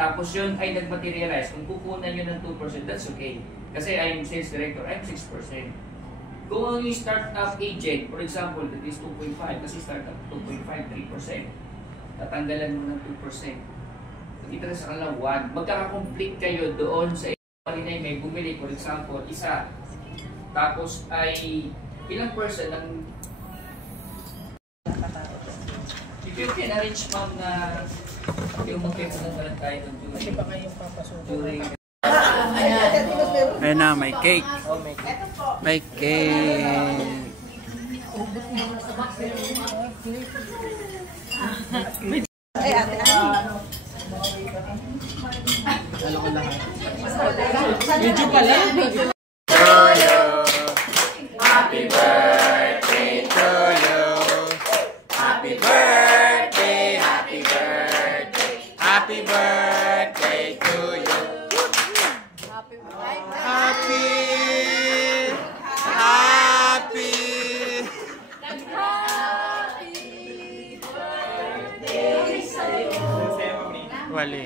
tapos yun ay nag-materialize, kung kukunan nyo ng 2%, that's okay. Kasi I'm sales director, I'm 6%. Kung ang yung startup agent, for example, that is 2.5, kasi startup 2.5, 3%. Tatanggalan mo ng 2%. Nakita na sa kanila 1. Magkaka-complete kayo doon sa parinay may bumili, for example, isa. Tapos ay ilang person ang if you can arrange ma'am na yung magpipunod tayo during ayun na, may cake. May cake. Ay, ate, Ano ko lahat? video pala. Happy birthday to you. Happy birthday, happy birthday. Happy birthday to you. Happy birthday. Wali.